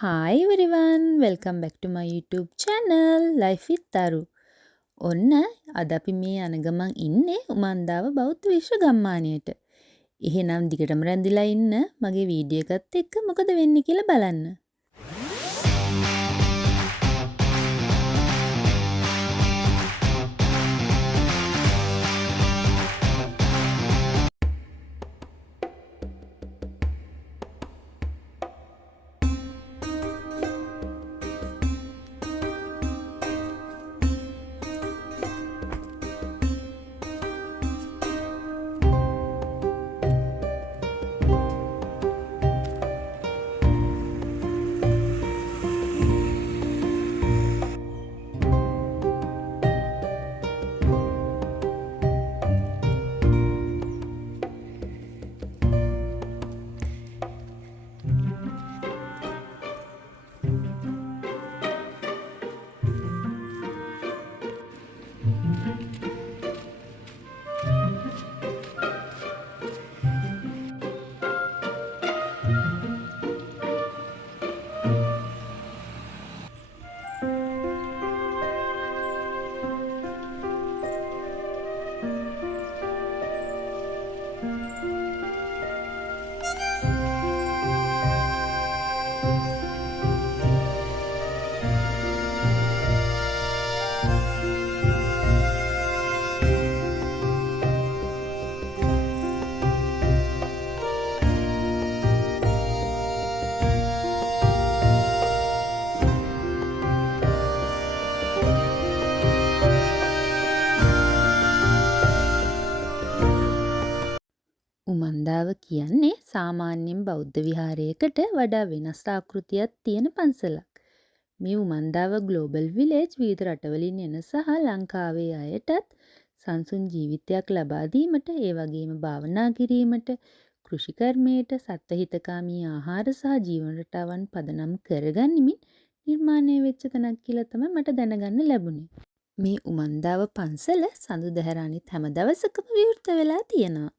Hi everyone, welcome back to my YouTube channel Life with Taru. ඔන්න අද අපි මේ යන ගමන් ඉන්නේ උමන්දාව බෞද්ධ විශ්ව ගම්මානයට. එහෙනම් දිගටම රැඳිලා ඉන්න මගේ වීඩියෝ එකත් එක්ක මොකද වෙන්නේ කියලා බලන්න. උමන්දාව කියන්නේ සාමාන්‍යයෙන් බෞද්ධ විහාරයකට වඩා වෙනස් ආකෘතියක් තියෙන පන්සලක්. මේ උමන්දාව ග්ලෝබල් විලේජ් විවිධ රටවලින් එන සහ ලංකාවේ අයටත් සංසුන් ජීවිතයක් ලබා දීමට, ඒ වගේම භාවනා කිරීමට, කෘෂිකර්මයට, සත්වහිතකාමී ආහාර සහ ජීවන රටාවන් පදනම් කරගනිමින් නිර්මාණය වෙච්ච තැනක් කියලා තමයි මට දැනගන්න ලැබුණේ. මේ උමන්දාව පන්සල සඳුදැහැර අනිත් හැම දවසකම විවෘත වෙලා තියෙනවා.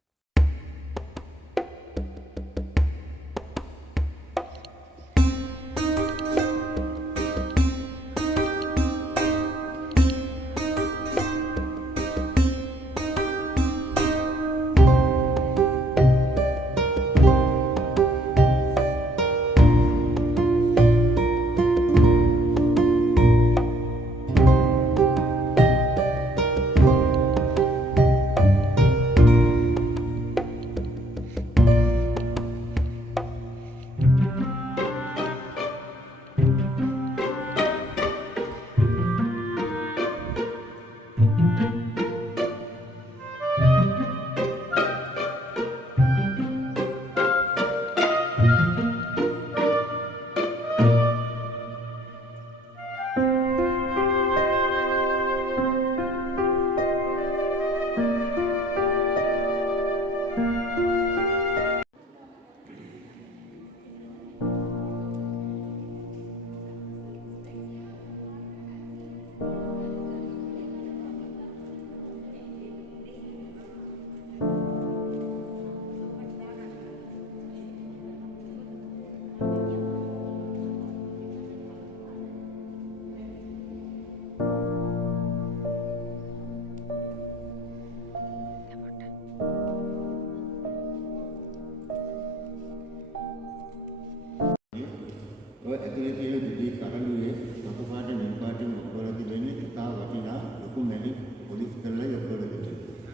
ඔය ඇතුලේ තියෙන දිදී කරඬුවේ රතු පාට නිල් පාටින් ඔක්කොලා තිබෙන්නේ ඉතා වටිනා ලොකු මැණික් පොලිස් කරලා යොදවලා තිබෙනවා.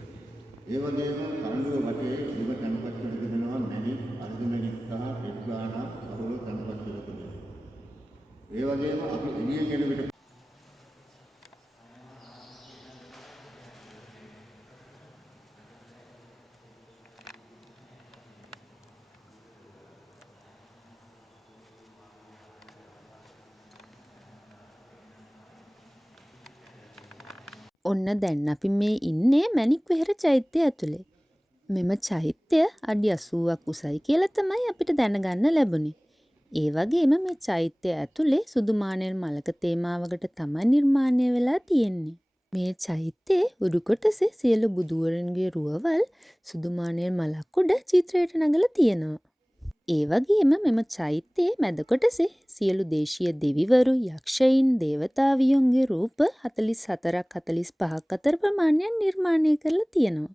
ඒ වගේම කරඬුව වටේ දිව තනපත් කරලා තිබෙනවා මැණික්, අර්ධ මැණික් සහ පෙත් ගානක් බහුල තනපත් කරලා තිබෙනවා. ඒ වගේම අපි එළියෙන් එන විට ඔන්න දැන් අපි මේ ඉන්නේ මැණික් වෙහෙර චෛත්‍යය ඇතුලේ. මෙම චෛත්‍ය අඩි 80ක් උසයි කියලා තමයි අපිට දැනගන්න ලැබුණේ. ඒ වගේම මේ චෛත්‍ය ඇතුලේ සුදු මානෙල් මලක තේමාවකට තමයි නිර්මාණය වෙලා තියෙන්නේ. මේ චෛත්‍යයේ උඩු කොටසේ සියලු බුදුවරුන්ගේ රුවවල් සුදු මානෙල් මලක් උඩ චිත්‍රයට නගලා තියෙනවා. ඒ වගේම මෙම චෛත්‍යයේ මැද කොටසේ සියලු දේශීය දෙවිවරු, යක්ෂයින්, දේවතාවියන්ගේ රූප 44ක් 45ක් අතර ප්‍රමාණයක් නිර්මාණය කරලා තියෙනවා.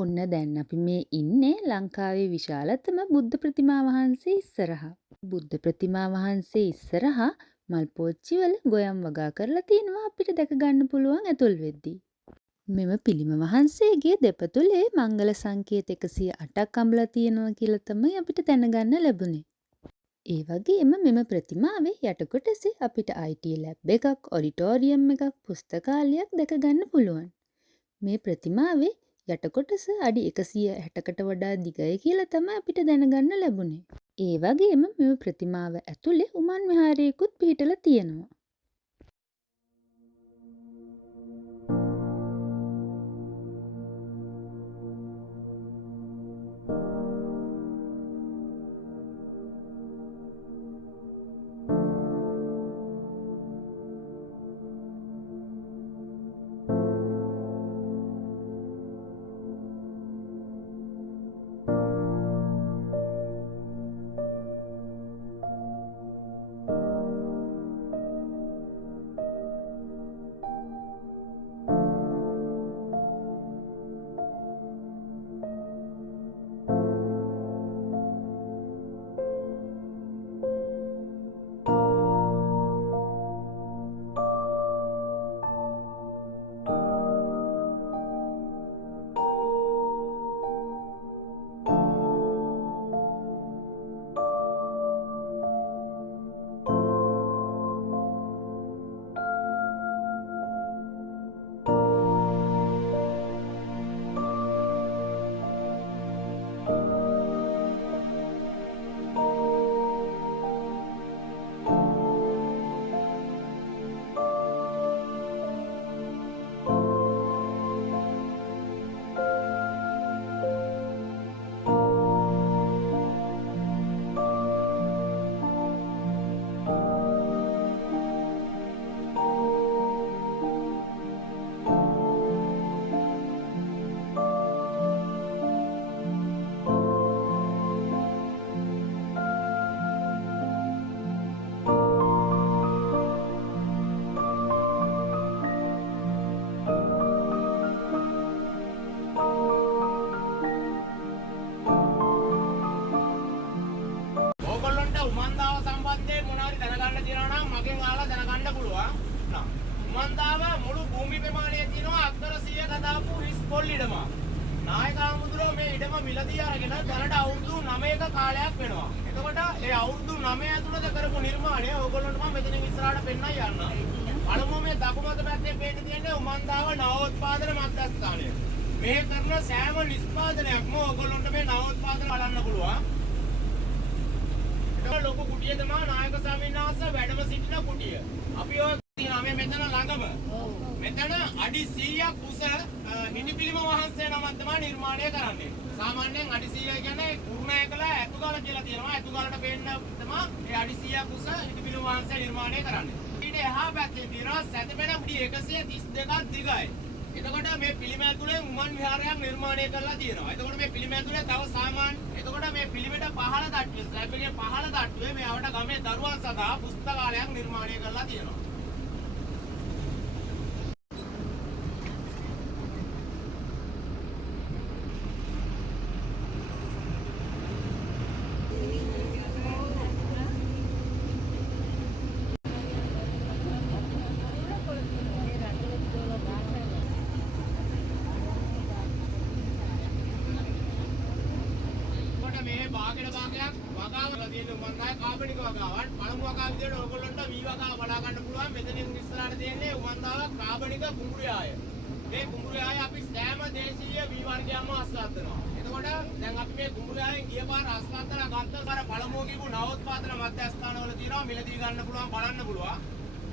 ඔන්න දැන් අපි මේ ඉන්නේ ලංකාවේ විශාලතම බුද්ධ ප්‍රතිමා වහන්සේ ඉස්සරහා. බුද්ධ ප්‍රතිමා වහන්සේ ඉස්සරහා මල් පෝච්චිවල ගොයම් වගා කරලා තියෙනවා අපිට දැක ගන්න පුළුවන් ඇතුල් වෙද්දී. මෙම පිළිම වහන්සේගේ දෙපතුලේ මංගල සංකේත 108ක් අඹලා තියෙනවා කියලා තමයි අපිට දැනගන්න ලැබුණේ. ඒ වගේම මෙම ප්‍රතිමාවේ යට කොටසේ අපිට IT ලැබ් එකක්, ඔඩිටෝරියම් එකක්, පුස්තකාලයක් දැක ගන්න පුළුවන්. මේ ප්‍රතිමාවේ යට කොටස අඩි 160කට වඩා දිගයි කියලා තමයි අපිට දැනගන්න ලැබුණේ. ඒ වගේම මෙම ප්‍රතිමාව ඇතුලේ උමන් විහාරයකුත් පිහිටලා තියෙනවා. උමන්දාව සම්බන්ධයෙන් මොනවාරි දැනගන්න තියෙනවා නම් මගෙන් අහලා දැනගන්න පුළුවන්. උමන්දාව මුළු භූමි ප්‍රමාණයේ තියෙනවා අක්කර 100 ගදාපු හිස් පොල් ඉඩම. නායක හමුදුරෝ මේ ඉඩම මිලදී අරගෙන දැනට අවුරුදු 9ක කාලයක් වෙනවා. එතකොට ඒ අවුරුදු 9 ඇතුළත කරපු නිර්මාණය ඕගොල්ලන්ට මම මෙතනින් ඉස්සරහට පෙන්නයි යන්න. පළමුව මේ දකුණත පැත්තේ පේන්න තියෙන්නේ උමන්දාව නවෝත්පාදන මධ්‍යස්ථානය. මේ කරන සෑම නිෂ්පාදනයක්ම ඕගොල්ලන්ට මේ නවෝත්පාදන බලන්න පුළුවන්. ලොකු කුටිය තමයි නායක ස්වාමීන් වහන්සේ වැඩම සිටින කුටිය. අපි ඔය තියෙනවා මේ මෙතන ළඟම. මෙතන අඩි 100ක් උස හිඳිපිලිම වහන්සේ නමක් තමයි නිර්මාණය කරන්නේ. සාමාන්‍යයෙන් අඩි 100 කියන්නේ කුරුණෑකල ඇතුගල කියලා තියෙනවා. ඇතුගලට පේන්න තමයි මේ අඩි 100ක් උස හිඳිපිලිම වහන්සේ නිර්මාණය කරන්නේ. ඊට එහා පැත්තේ තියෙනවා සැතපෙන කුටි 132ක් දිගයි. එතකොට මේ පිළිම ඇතුලේ උමන් විහාරයක් නිර්මාණය කරලා තියෙනවා. එතකොට මේ පිළිම ඇතුලේ තව සාමාන්‍ය එතකොට මේ පිළිමෙට පහළ තට්ටුවේ ස්ලැබ්ගේ පහළ තට්ටුවේ මේ අපට ගමේ දරුවන් සඳහා පුස්තකාලයක් නිර්මාණය කරලා තියෙනවා. භාගයට භාගයක් වගාවලා තියෙන උමන්දාය කාබනික වගාවන්. පළමු වගාව විදියට ඔයගොල්ලන්ට වී වගාව බලා ගන්න පුළුවන්. මෙතනින් ඉස්සරහට තියෙන්නේ උමන්දාව කාබනික කුඹුරයාය. මේ කුඹුරයාය අපි සෑම දේශීය වී වර්ගයක්ම අස්වද්දනවා. එතකොට දැන් අපි මේ කුඹුරයායෙන් ගිය පාර අස්වද්දලා ගත්ත පාර පළමුව කියපු නවෝත්පාදන මධ්‍යස්ථානවල තියෙනවා මිලදී ගන්න පුළුවන් බලන්න පුළුවන්.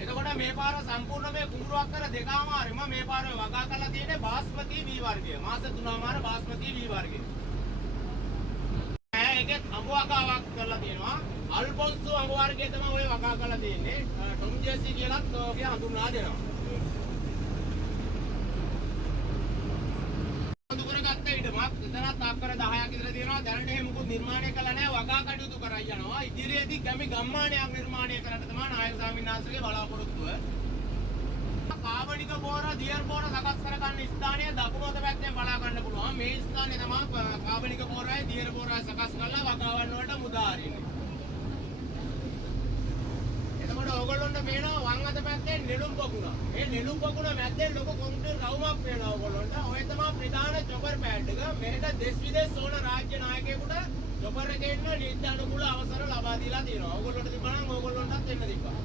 එතකොට මේ පාර සම්පූර්ණ මේ කුඹුර අක්කර දෙකමාරෙම මේ පාර වගා කරලා තියෙන්නේ බාස්මති වී වර්ගය. මාස 3මාර බාස්මති වී වර්ගය. ඒකත් අඹ වගාවක් කරලා තියෙනවා. අල්ෆොන්සෝ අඟවර්ගයේ තමයි ඔය වගා කරලා තියෙන්නේ. ටොම් ජෙසි කියලාත් ඔය හඳුන්වා දෙනවා. කරගත්ත ඉඩමක් එතනත් අක්කර 10ක් විතර තියෙනවා. දැනට එහෙම මොකුත් නිර්මාණය කළා නැහැ. වගා කටයුතු කරා යනවා. ඉදිරියේදී ගැමි ගම්මානයක් නිර්මාණය කරන්න තමයි නායක ස්වාමීන් වහන්සේගේ බලාපොරොත්තුව. කාබනික බෝර දියර් බෝර සකස් කර ගන්න ස්ථානය දකුණු අත පැත්තෙන් බලා ගන්න පුළුවන්. මේ ස්ථානේ තමයි කාබනික බෝරයි දියර් බෝරයි සකස් කරලා වගාවන් වලට මුදා හරින්නේ. එතකොට ඕගොල්ලන්ට පේනවා වම් අත පැත්තේ නෙළුම් පොකුණ. මේ නෙළුම් පොකුණ මැද්දේ ලොකු කොන්ක්‍රීට් රවුමක් පේනවා ඕගොල්ලන්ට. ඔය තමයි ප්‍රධාන චොපර් පෑඩ් එක. මේකට දෙස් විදේශ ඕන රාජ්‍ය නායකයෙකුට චොපර් එකේ ඉන්න නීති අනුකූල අවසර ලබා දීලා තියෙනවා. ඕගොල්ලන්ට තිබුණා නම් ඕගොල්ලන්ටත් දෙන්න තිබ්බා.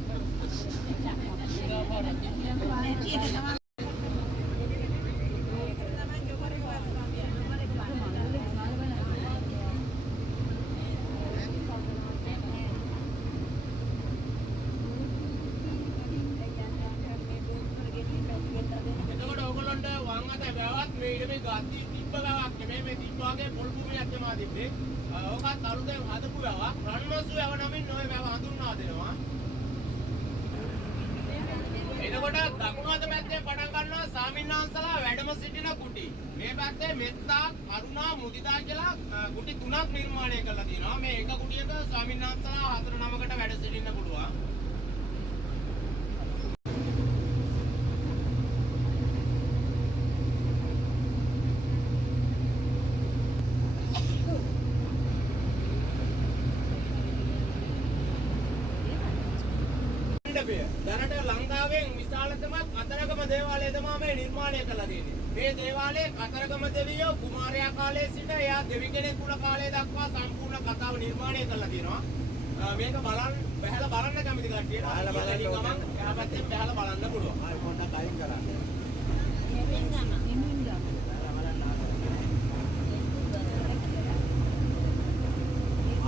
ඔකත් අලුතෙන් හදපු වැවක් රන්මසු වැව නමින් ඔය වැව හඳුන්වා දෙනවා. එතකොට දකුණු අත පැත්තේ පටන් ගන්නවා සාමින්නාන්සලා වැඩම සිටින කුටි. මේ පැත්තේ මෙත්තා, කරුණා, මුදිතා කියලා කුටි තුනක් නිර්මාණය කරලා තියෙනවා. මේ එක කුටියක සාමින්නාන්සලා 4-9කට වැඩ සිටින්න පුළුවන්. දැනට ලංකාවෙන් විශාලතම කතරගම දේවාලය තමයි මේ නිර්මාණය කරලා තියෙන්නේ. මේ දේවාලයේ කතරගම දෙවියෝ කුමාරයා කාලයේ සිට එයා දෙවි කෙනෙක් වුණ කාලය දක්වා සම්පූර්ණ කතාව නිර්මාණය කරලා තියෙනවා. මේක බහැලා බලන්න කැමති කට්ටියට බහැලා බලන්න ගමන් එහා පැත්තෙන් බහැලා බලන්න පුළුවන්. ආයෙ පොඩ්ඩක් අයින් කරන්න. එමින් ගම.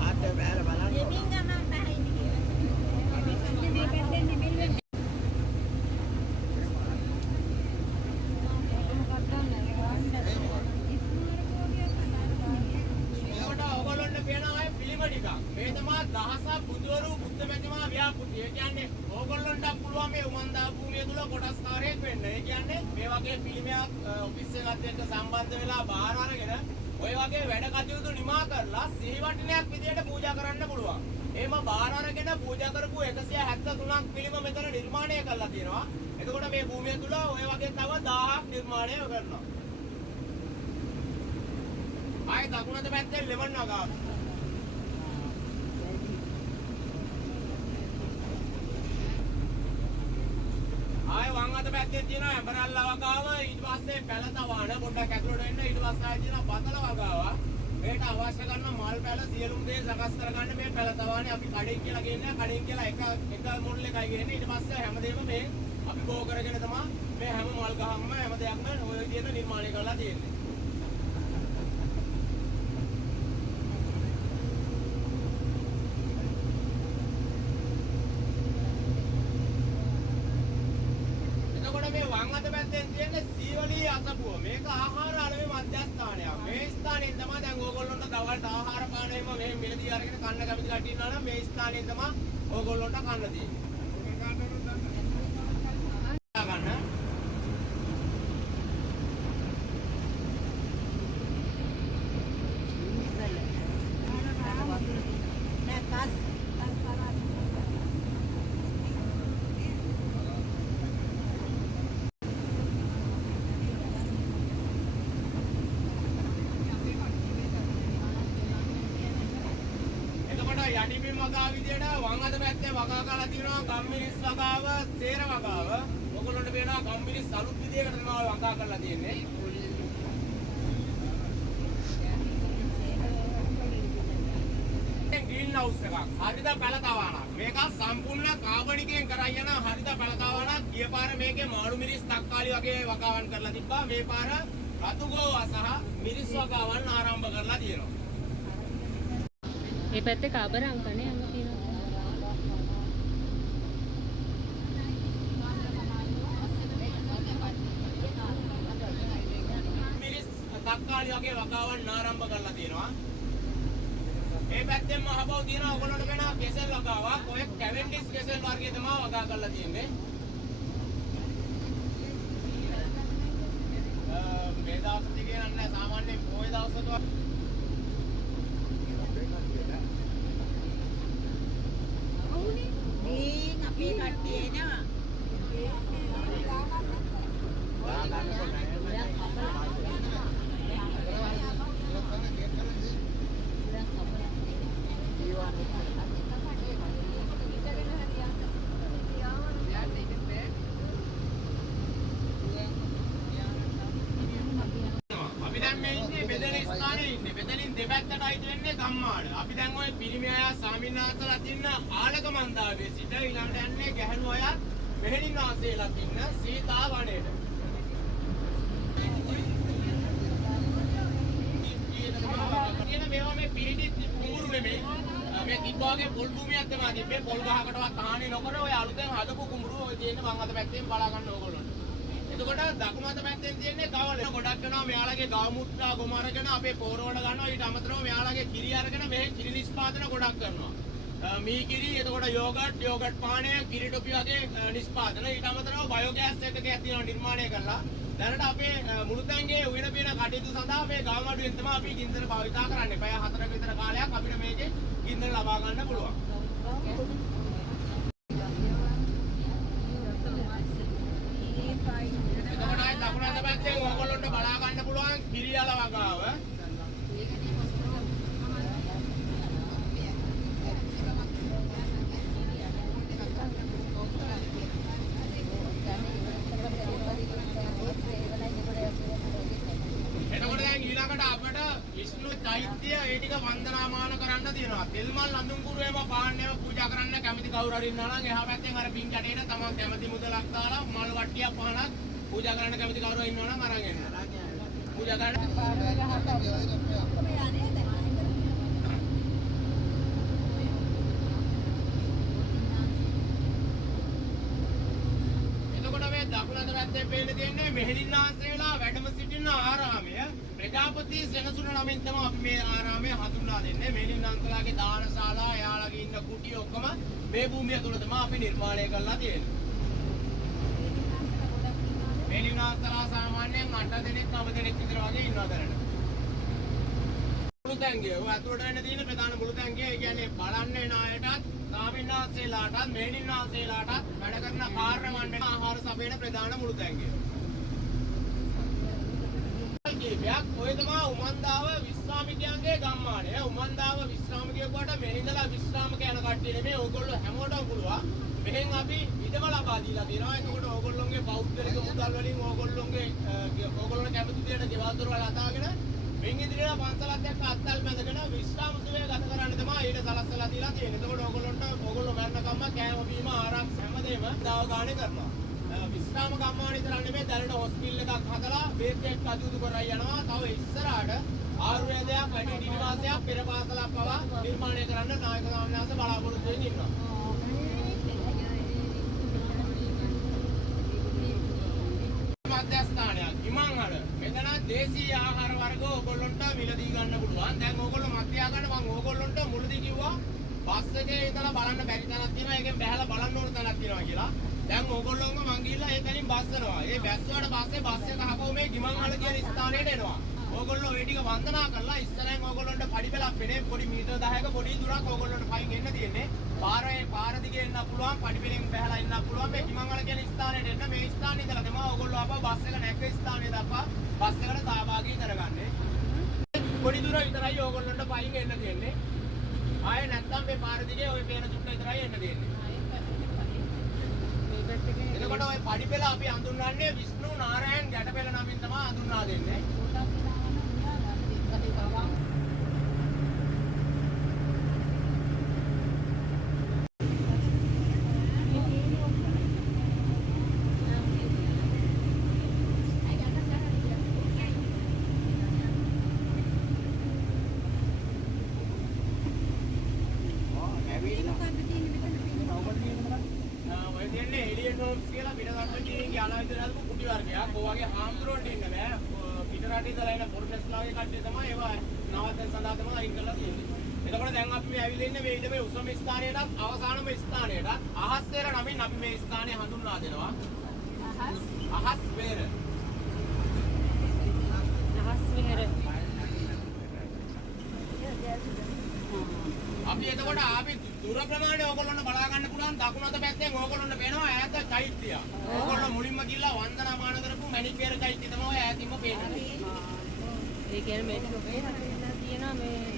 ආයෙ බහැලා බලන්න. එමින් ගම මේ තමයි දහසක් බුදුවරු බුද්ධ ප්‍රතිමා ව්‍යාපෘති. ඒ කියන්නේ ඕගොල්ලන්ට පුළුවන් මේ උමන්දා භූමිය තුල කොටස්කාරයෙක් වෙන්න. ඒ කියන්නේ මේ වගේ පිළිමයක් ඔෆිස් එකත් එක්ක සම්බන්ධ වෙලා බාර අරගෙන ඔය වගේ වැඩ කටයුතු නිමා කරලා සිහිවටනයක් විදියට පූජා කරන්න පුළුවන්. එහෙම බාර අරගෙන පූජා කරපු 173ක් පිළිම මෙතන නිර්මාණය කරලා තියෙනවා. එතකොට මේ භූමිය තුල ඔය වගේ තව 1000ක් නිර්මාණය කරනවා. ආයේ දකුණත පැත්තේ ලෙමන් වගාව. ආය වම් අත පැත්තේ තියෙනවා ඇඹරල්ලා වගාව. ඊට පස්සේ පැලතවාන පොඩ්ඩක් ඇතුළට එන්න. ඊට පස්සේ ආය තියෙනවා බතල වගාව. මේකට අවශ්‍ය කරන මල් පැල සියලුම දේ සකස් කරගන්න මේ පැලතවානේ අපි කඩෙන් කියලා කියන්නේ. කඩෙන් කියලා එක මොඩල් එකයි කියන්නේ. ඊට පස්සේ හැමදේම මේ අපි බෝ කරගෙන තමයි මේ හැම මල් ගහක්ම හැම දෙයක්ම ඔය විදිහට නිර්මාණය කරලා තියෙන්නේ. සීවලී අසපුව මේක ආහාර අලෙවි මධ්‍යස්ථානයක්. මේ ස්ථානයෙන් තමයි දැන් ඕගොල්ලොන්ට දවල්ට ආහාර පාන එහෙම මේ මිලදී අරගෙන කන්න කැමති කට්ටිය ඉන්නවා නම් මේ ස්ථානයෙන් තමයි ඕගොල්ලොන්ට කන්න තියෙන්නේ. යටිපින් වගාව විදියට වම් අත පැත්තේ වගා කරලා තියෙනවා ගම්මිරිස් වගාව, සේර වගාව. ඔයගොල්ලන්ට පේනවා ගම්මිරිස් අලුත් විදියකට තමයි වගා කරලා තියෙන්නේ. ග්‍රීන් හවුස් එකක්. හරිත පැලතවානක්. මේක සම්පූර්ණ කාබනිකයෙන් කරන් යන හරිත පැලතවානක්. ගිය පාර මේකේ මාළු මිරිස් තක්කාලි වගේ වගාවන් කරලා තිබ්බා. මේ පාර රතු ගෝවා සහ මිරිස් වගාවන් ආරම්භ කරලා තියෙනවා. මේ පැත්තේ කාබර අංකනේ යන්න තියෙනවා. මිරිස් තක්කාලි වගේ වගාවන් ආරම්භ කරලා තියෙනවා. මේ පැත්තෙන් මහබව තියෙනවා ඔයගොල්ලන්ට වෙන කෙසෙල් වගාවක්. ඔය කැවෙන්ඩිස් කෙසෙල් වර්ගය තමයි වගා කරලා තියෙන්නේ. මේ දවස් ටිකේ නන්නේ සාමාන්‍යයෙන් පොය දවසක අපේ කට්ටිය එනවා. අපි දැන් මේ ඉන්නේ බෙදෙන ස්ථානයේ ඉන්නේ. බෙදෙනින් දෙපැත්තට අයිති වෙන්නේ ගම්මාන. අපි දැන් ওই පිරිමි අය ස්වාමින්වහන්සේලා ඉන්න ආලක මන්දාවේ සිට ඊළඟට යන්නේ ගැහණු අය මෙහෙණින් වාසීලා ඉන්න සීතා වනයේට. කියන මේවා මේ පිරිටි කුඹුරු නෙමෙයි. මේ තිබ්බාගේ පොල් භූමියක් තමයි තිබ්බේ. පොල් ගහකටවත් හානි නොකර ඔය අලුතෙන් හදපු කුඹුරු ඔය තියෙන මං අත පැත්තෙන් බලා ගන්න ඕගොල්ලෝ. එතකොට දකුණු අත පැත්තෙන් තියෙන්නේ ගවල. ගොඩක් වෙනවා මෙයාලගේ ගව මුත්‍රා ගොම අරගෙන අපේ පෝරවල ගන්නවා. ඊට අමතරව මෙයාලගේ කිරි අරගෙන මේ කිරි නිෂ්පාදන ගොඩක් කරනවා. මී කිරි, එතකොට යෝගට් පානය, කිරි ටොපි වගේ නිෂ්පාදන. ඊට අමතරව බයෝගෑස් එකක් තියෙනවා නිර්මාණය කරලා. දැනට අපේ මුළුතැන්ගේ උයන පින කටයුතු සඳහා මේ ගාමඩුවෙන් තමයි අපි ගින්දර භාවිතා කරන්නේ. පැය 4ක විතර කාලයක් අපිට මේකේ ගින්දර ලබා ගන්න පුළුවන්. දකුණු අත පැත්තෙන් ඕගොල්ලන්ට බලා ගන්න පුළුවන් කිරියාල වගාව. එතකොට දැන් ඊළඟට අපිට විෂ්ණු චෛත්‍ය ඒ ටික වන්දනාමාන කරන්න තියෙනවා. තෙල් මල් අඳුන් කුරුවේම පාන්නේම පූජා කරන්න කැමති කවුරු හරි ඉන්නවා නම් එහා පැත්තෙන් අර පින් කැටේට තමන් කැමති මුදලක් දාලා මල් වට්ටියක් පහනක් පූජා කරන්න කැමති කවුරු හරි ඉන්නවා නම් අරන් එන්න. පූජා කරන්න. එතකොට මේ දකුණු අත පැත්තේ පේන්න තියෙන්නේ මෙහෙණින්නාන්සේලා වැඩම සිටින ආරාමය. ප්‍රජාපති සෙනසුන නමින් තමයි අපි මේ ආරාමය හඳුන්වා දෙන්නේ. මෙහෙණින්නාන්සලාගේ දානශාලා, එයාලගේ ඉන්න කුටි ඔක්කොම මේ භූමිය තුල තමයි අපි නිර්මාණය කරලා තියෙන්නේ. මෙහෙණින්නාන්සලා සාමාන්‍යයෙන් 8 දෙනෙක් 9 දෙනෙක් විතර වගේ ඉන්නවා දැනට. මුළුතැන්ගේ ඔය අතුරට වෙන්න තියෙන ප්‍රධාන මුළුතැන්ගේ ඒ කියන්නේ බලන්න එන අයටත් ස්වාමින්වහන්සේලාටත් මෙහෙණින්නාන්සේලාටත් වැඩ කරන කාර්ය මණ්ඩල ආහාර සපයන ප්‍රධාන මුළුතැන්ගේ. කීපයක් ඔය තමයි උමන්දාව විශ්‍රාමිකයන්ගේ ගම්මානය. උමන්දාව විශ්‍රාමිකයෙකුට මෙහෙඳලා විශ්‍රාමක යන කට්ටිය නෙමෙයි. ඕගොල්ලෝ හැමෝටම පුළුවන්. මෙහෙන් අපි විදම ලබා දීලා තියෙනවා. එතකොට ඕගොල්ලෝගේ පෞද්ගලික මුදල් වලින් ඕගොල්ලෝගේ ඕගොල්ලෝ කැමති විදියට ගෙවල් දොරවල් අතාගෙන මෙන් ඉදිරියට පන්සලක් දැක්ක අත්තල් මැදගෙන විශ්‍රාම සුවය ගත කරන්න තමයි ඊට සලස්සලා දීලා තියෙන්නේ. එතකොට ඕගොල්ලෝ මරණකම්ම කෑම බීම ආරක්ෂා හැමදේම දාව ගානේ කරනවා. විශ්‍රාම ගම්මාන විතර නෙමෙයි දැනට හොස්පිටල් එකක් හදලා බේත් එකක් අදියුතු කරලා යනවා. තව ඉස්සරහට ආයුර්වේදයක් වැඩි නිවාසයක් පෙර පාසලක් පවා නිර්මාණය කරන්න නායක ස්වාමීන් බලාපොරොත්තු වෙමින් ඉන්නවා. මධ්‍යස්ථානයක් ඉමංගල. මෙතන දේශීය ආහාර වර්ග ඕගොල්ලන්ට මිලදී ගන්න පුළුවන්. දැන් ඕගොල්ලෝ මත්යා ගන්න මම ඕගොල්ලන්ට මුලදී කිව්වා බස් එකේ ඉඳලා බලන්න බැරි තැනක් තියෙනවා. ඒකෙන් බහැලා බලන්න ඕන තැනක් තියෙනවා කියලා. දැන් ඕගොල්ලෝම මං ගිහිල්ලා ඒ තැනින් බස් කරනවා. ඒ බැස්සුවාට පස්සේ බස් එක හකෝ මේ ගිමන්හල කියන ස්ථානයට එනවා. ඕගොල්ලෝ ඒ ටික වන්දනා කරලා ඉස්සරහින් ඕගොල්ලන්ට පඩි පෙළක් වෙනේ පොඩි මීටර 10ක පොඩි දුරක් ඕගොල්ලන්ට පයින් එන්න තියෙන්නේ. පාර දිගේ එන්න පුළුවන්, පඩි පෙළෙන් බහැලා එන්න පුළුවන්. මේ ගිමන්හල කියන ස්ථානයට එන්න මේ ස්ථානේ ඉඳලා තමයි ඕගොල්ලෝ ආපහු බස් එක නැග්ග ස්ථානේ දක්වා බස් එකට සහභාගී කරගන්නේ. පොඩි දුර විතරයි ඕගොල්ලන්ට පයින් එන්න තියෙන්නේ. ආයේ නැත්තම් මේ පාර දිගේ ওই පේන චුට්ට විතරයි එන්න තියෙන්නේ. එතකොට ඔය පඩි පෙළ අපි හඳුන්වන්නේ විෂ්ණු නාරයන් ගැටපෙළ නමින් තමයි හඳුන්වා දෙන්නේ. කියලා පිටරටින් කියලා විතර හදපු කුටි වර්ගයක්. ඔයගේ හාමුදුරුවන්ට ඉන්න බෑ. පිටරටින් ඉඳලා එන පොරොටස්ලාගේ කට්ටිය තමයි ඒවා නවත්තන සඳහා තමයි අයින් කරලා තියෙන්නේ. එතකොට දැන් අපි මේ ඇවිල්ලා ඉන්නේ මේ ඊළඟ උසම ස්ථානයටත් අවසානම ස්ථානයටත් අහස් වේර නමින් අපි මේ ස්ථානය හඳුන්වා දෙනවා. අහස් වේර. අපි එතකොට ආපි දුර ප්‍රමාණය ඕගොල්ලොන්ට බලා ගන්න පුළුවන් දකුණු අත පැත්තෙන් ඕගොල්ලොන්ට පේනවා ඈත චෛත්‍යය. ඕගොල්ලෝ මුලින්ම ගිහිල්ලා වන්දනාමාන කරපු මණික් වේර චෛත්‍යය තමයි ඔය ඈතින්ම පේන්නේ. ඒ කියන්නේ මේ ටික පේනවා තියෙනවා මේ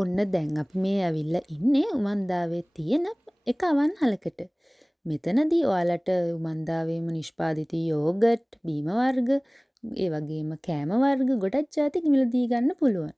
ඔන්න දැන් අපි මේ ඇවිල්ලා ඉන්නේ උමන්දාවේ තියෙන එක අවන්හලකට. මෙතනදී ඔයාලට උමන්දාවේම නිෂ්පාදිත යෝගට්, බීම වර්ග, ඒ වගේම කෑම වර්ග ගොඩක් ಜಾති මිලදී ගන්න පුළුවන්.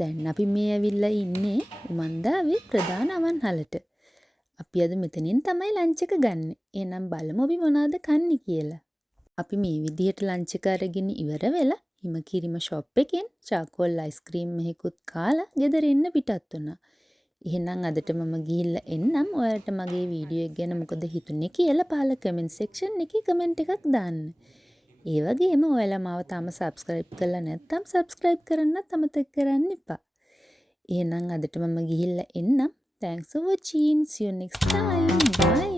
දැන් අපි මේ ඇවිල්ලා ඉන්නේ උමන්දාවේ ප්‍රධාන අවන්හලට. අපි අද මෙතනින් තමයි ලන්ච් එක ගන්නෙ. එහෙනම් බලමු අපි මොනවද කන්නේ කියලා. අපි මේ විදිහට ලන්ච් එක අරගෙන ඉවර වෙලා හිමකිරිම ෂොප් එකෙන් චාකෝල් අයිස්ක්‍රීම් එකකුත් කාලා ගෙදර එන්න පිටත් වුණා. එහෙනම් අදට මම ගිහිල්ලා එන්නම්. ඔයාලට මගේ වීඩියෝ එක ගැන මොකද හිතුනේ කියලා පහල කමෙන්ට් සෙක්ෂන් එකේ කමෙන්ට් එකක් දාන්න. ඒ වගේම ඔයාලා මාව තාම සබ්ස්ක්‍රයිබ් කරලා නැත්නම් සබ්ස්ක්‍රයිබ් කරන්නත් අමතක කරන්න එපා. එහෙනම් අදට මම ගිහිල්ලා එන්නම්. Thanks for watching. See you next time. Bye.